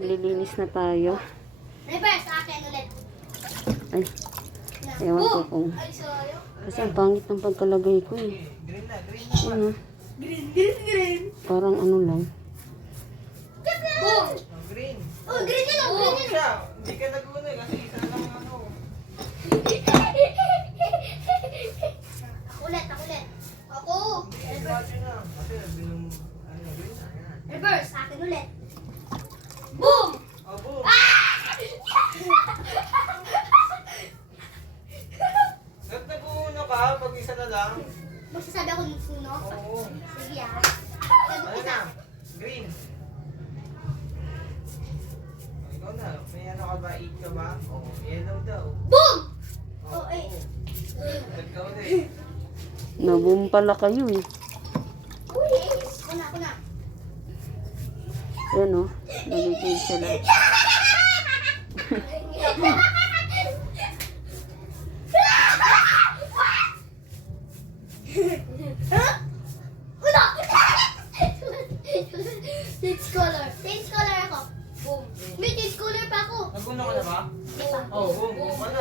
maglilinis na tayo. Reverse, akin ulit. Ay, ewan ko kung... Ay, sorry. Kasi ang pangit ng pagkalagay ko eh. Green na, green na. Ano? Green. Parang ano lang. Boom! Oh, green. Oh, green yun, oh, green yun. Siya, hindi ka nag-una kasi isa lang ano. Ako ulit. Ako. Hindi, kasi na. Kasi binum... Ano, green na. Yan. Reverse, akin ulit. Boom! Oh, boom. Ba't nag-uuna ka pag isa na lang? Magsasabi ako ng suno. Oo. Sige ah. Ano na? Green. Oh, ikaw na. May ano ka ba? Eat ka ba? Oh, yellow daw. Boom! Oh, Oh, eh. Ikaw din. Naboom pala kayo eh. Uy, ako na. Yan o. Nagiging sila. Una! Change color. Change color ako. Boom. May change color pa ako. Nag-una ka na ba? Boom. Oh, boom. Boom ka na.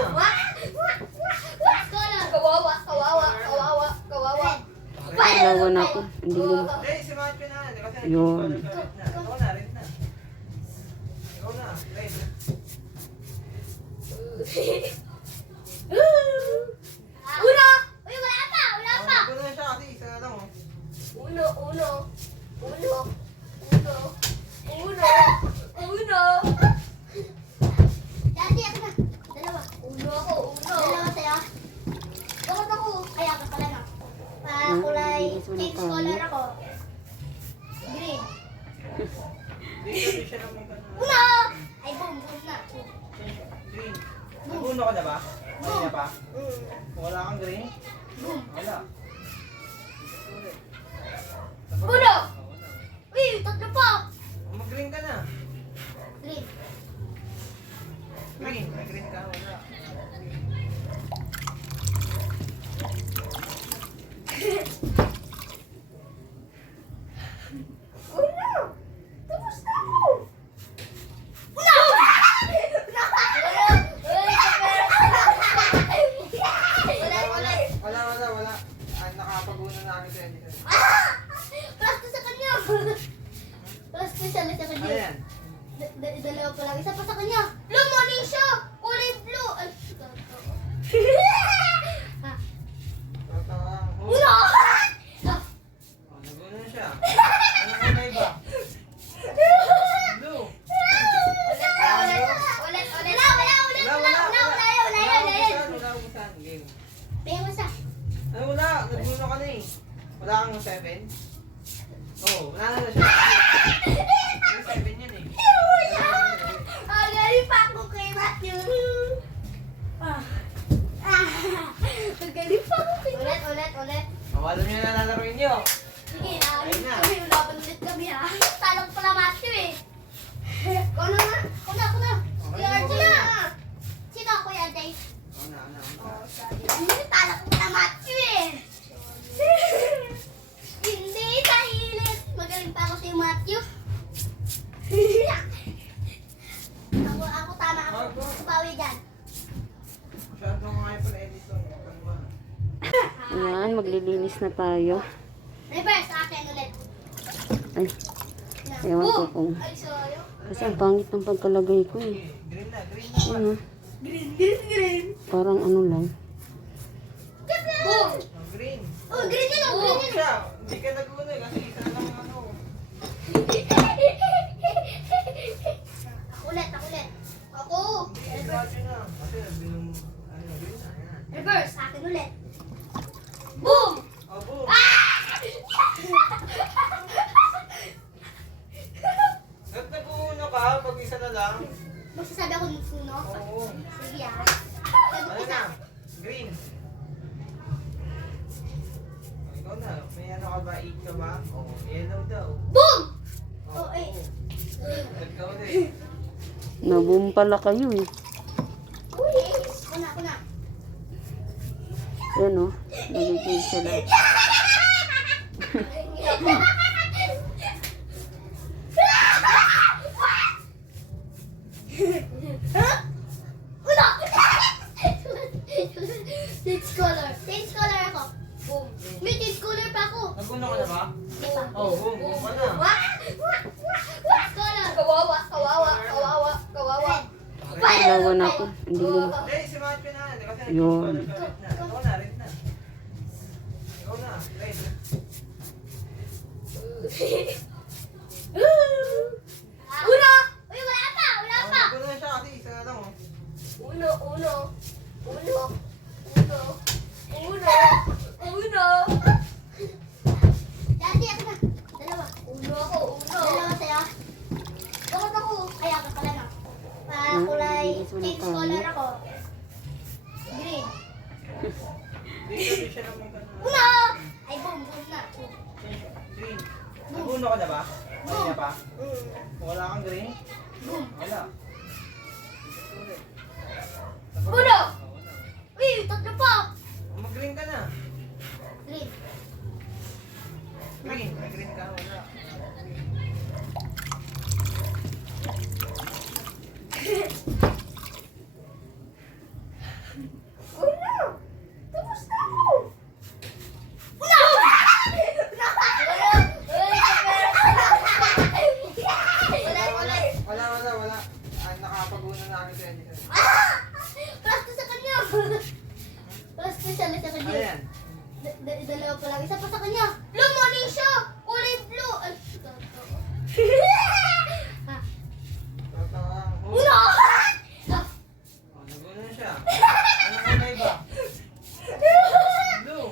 Change color. Kawawa. Kalawan ako. Hindi mo. Hindi, si Matthew na. Kasi Yun. nag-red na. Ikaw na, red na. Ikaw na, red. Uno! Uy, wala pa! Oh, nag-una na siya kasi isa na lang. Oh. Uno. Daddy, ako na. Dalawa. Uno. Dalawa sa'yo. Bakit ako? Ay, ako pala na. Kulay. Change color ako. Green. Hindi, kasi siya naman ka na. Uno! Ay, boom na. Green. Nag-una ka na ba? Kanina pa? Wala kang green? Boom. Wala. Uno! Uy, tatlo pa. Mag-green ka na. Green. Green. Mag-green ka. Wala. Uno! Tapos na ako! Uno! Wala. Ay, nakapag-una na agad yan. Plus to sa kanya! Plus to siya na sa Ano kanya. yan? Dalawa pa lang. Isa pa sa kanya. Blue, mali siya! Kulay blue! Ay, ah, Tatawa. uno! Ah, Oh, nag-una na siya. Ano ka na iba? Blue. Ulit. Wala ubusan. Game. Paya mo sa. Ano wala? Nag-una ka na eh. Wala kang 7? Oo, wala na siya. Yung 7 yan eh. Galing pa ako kay Matthew. Galing pa ako kay Matthew. Ulit. Alam niyo na lalaroin niyo. Sige, Ayun na. kami ulaban ulit kami ha. Talong pala Matthew eh. Ako na. Okay, Ako okay. na. Sino ako yan, Dave? Ano. Talong pala Matthew eh. Hindi, kahilit. Magaling pa ako si Matthew. Ako tama ako. Bawi dyan. Masyado nga kayo pala Edison. Ano ba? Ayan, maglilinis na tayo. Reverse, akin ulit. Ay, ewan ko kung... Ay, sorry. Kasi ang pangit ng pagkalagay ko eh. Green na, green na. Ano? Green. Parang ano lang. Boom! Oh, green. Oh, green yun, Oh, green yun. siya. Hindi ka nag-una kasi isa na lang ano. Ako ulit. Ako. Hindi, kasi na. Kasi binum... Ano, green na. Yan. Reverse, akin ulit. Boom! Oh, boom. Ba't nag-uuna ka pag isa na lang? Magsasabi ako ng suno. Oo. Sige ah. Ano na? Green. Oh, ikaw na. May ano ka ba? Eat ka ba? Oh, yellow daw. Boom! Oh, Oh, eh. ikaw din. Naboom pala kayo eh. Uy, ako na. Yan o. Nagiging sila. Kawawa, kawawa, kawawa, kawawa. Dalawa na ako. Hindi din. Hindi, simahat ka na. Kasi Yun. red na. Ikaw na, red na. Ikaw na, red. Uno! Uy, wala pa! Wala pa! Gulo na siya kasi isa na lang oh. Uno, uno. Uno. Uno. Uno. Uno. Dati ako na. Dalawa. Uno ako, uno. Dalawa sa'yo. Bakit ako? Ay, ako pala na. Kulay pink color ako. Green. Hindi siya naman ka na. Uno! Ay, boom, boom na. Green. Naguno ka na ba? Kanya pa? Mm. Wala kang green? Boom. Wala. Uno! Uy, tatlo pa! Mag-green ka na. Green. Green. May green ka. Wala. Uno! Tapos na ako! Uno! Wala. Ah, nakapag-una na kami sa inyo. Plus ko sa kanya! Plus ko siya sa kanya. Ano yan? Dalawa pa lang. Isa pa sa kanya. Lumali siya! Kulay blue! Ay, Ah, Tatawa. Uno! Oh, naguno na siya. Ano kulay ba? Blue.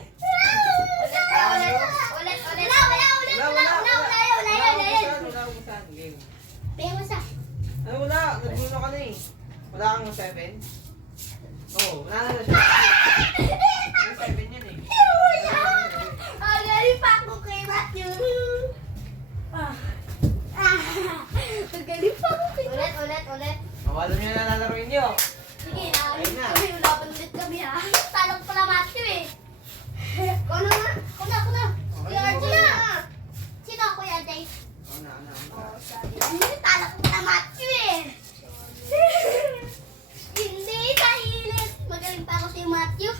Wala ubusan. Game. Ano wala? Naguno ka na eh. Wala kang 7? Oo, wala na siya. May 7 yan eh. Galing pa ako kay Matthew. Galing pa ako kay Ulit. Mawala niyo na lalaroin niyo. Sige, Ayun na. kami, ulaban ulit kami ha. Talong pala Matthew eh. Ako na. Si Archie na. Sino ako yan, Dave? Ano. Talong pala Matthew eh. Hindi, kahilit. Magaling pa ako si Matthew.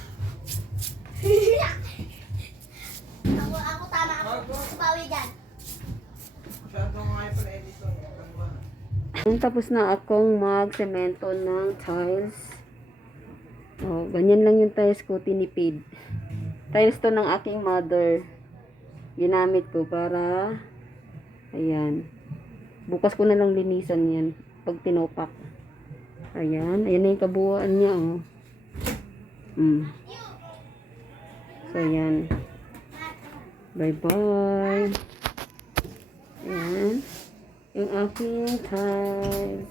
Ako tama ako. Bawi dyan. Masyado nga yung pala editor. Tapos na akong mag-semento ng tiles. Oh, ganyan lang yung tiles ko, tinipid. Tiles to ng aking mother. Ginamit ko para, ayan. Bukas ko na lang linisan yan pag tinopak. Ayan na yung kabuuan niya, oh. So, ayan. Bye-bye. Ayan. Yung aking tiles.